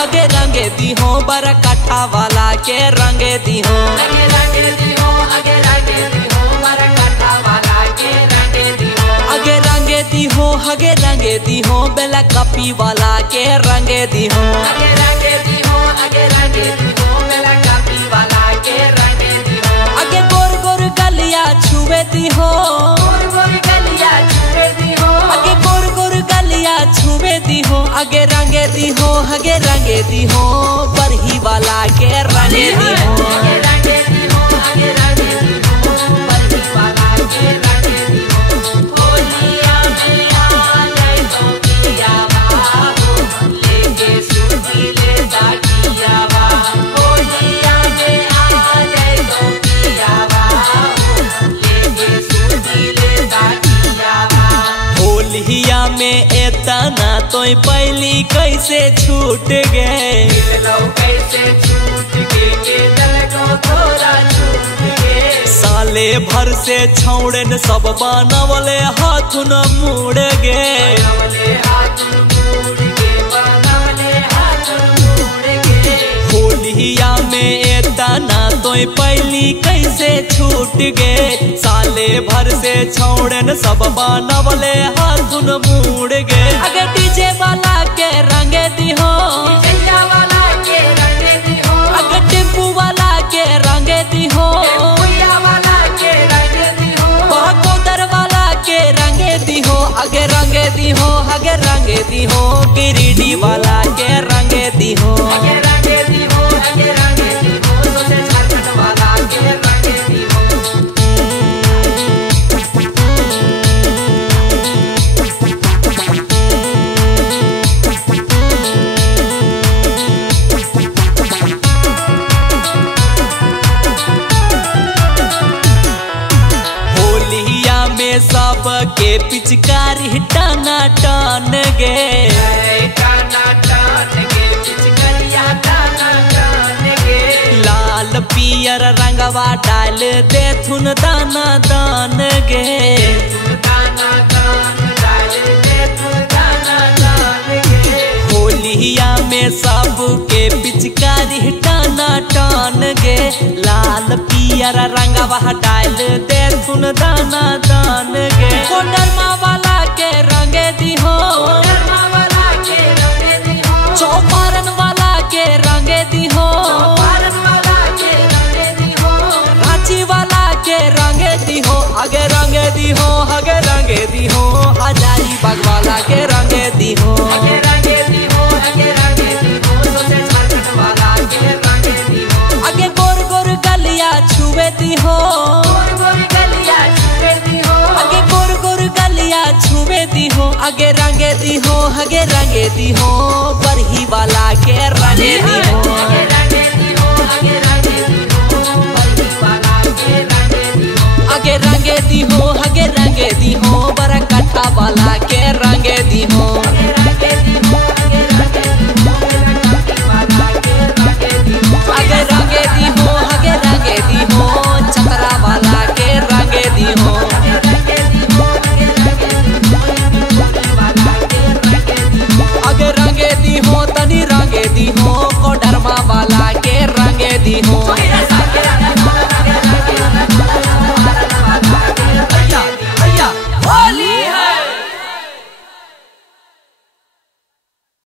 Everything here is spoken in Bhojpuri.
हगे रंगे दी हो बर काठा वाला के रंगे दी हो हगे रंगे दी हो हगे रंगे दी हो बर काठा वाला के रंगे दी हो हगे रंगे दी हो हगे रंगे दी हो बेला कपी वाला के रंगे दी हो हगे रंगे दी हो हगे रंगे दी हो बेला कपी वाला के रंगे दी हो आगे गोर गोर गलिया छुए दी हो गोर गोर गलिया छुए दी हो आगे गोर गोर गलिया छुए दी हो आगे रंगे दी हो हगे रंगे दी हो बरही वाला के रंगे दी हो हगे रंगे दी हो हगे रंगे दी हो बरही वाला के रंगे दी हो होलिया में आ जाए तो पिया बाबू लेके सूती ले दाटिया बा होलिया में आ जाए तो पिया बाबू लेके सूती ले दाटिया बा होलिया में एतना तो पहली कैसे छूट गए लो कैसे छूट के दल को थोड़ा छूट गए साले भर से छौड़न सब बनवले हाथ न मुड़ गे बनवले हाथ मुड़ के बनवले हाथ मुड़ के होलिया में एतना तो पहली कैसे छूट गए साले भर से छौड़न सब बनवले हाथ न मुड़ गे अगर डीजे वाला के रंगे दी हो झंडा वाला के रंगे दी हो अगर टेम्पू वाला के रंगे दी हो पुया वाला के रंगे दी हो बहकोदर वाला के रंगे दी हो अगे रंगे दी हो हगे रंगे दी हो गिरिडीह वाला के रंगे दी हो हगे रंगे दी हो हगे रंगे दी हो सोचे झारखंड वाला के रंगे दी हो सब के पिचकारी टाना टान गे टाना टान गे पिचकारिया टाना टान गे लाल पियर रंगवा डाल दे थुन दाना दान गे दाना दान डाल दे तू दाना दान गे होलिया में सब के पिचकारी टाना टान गे लाल पियर रंगवा डाल दे थुन दाना दान गे कोडरमा वाला के रंगे दी हो धर्मा वाला के रंगे दी हो चौपारण वाला के रंगे दी हो भारत वाला के रंगे दी हो रांची वाला के रंगे दी हो आगे रंगे दी हो हगे रंगे दी हो हजारीबाग वाला के रंगे दी हो हगे रंगे दी हो हगे रंगे दी हो सोचे झारखंड वाला के रंगे दी हो आगे गोर गोर गलिया छुए दी हो गोर गोर गलिया छुए दी हो आगे गोर गोर गलिया छुए दी हो आगे रंगे दी हो हगे रंगे दी हो बरही वाला के रंगे दी हो हगे रंगे दी हो हगे रंगे दी हो बरही वाला के रंगे दी हो आगे रंगे दी हो हगे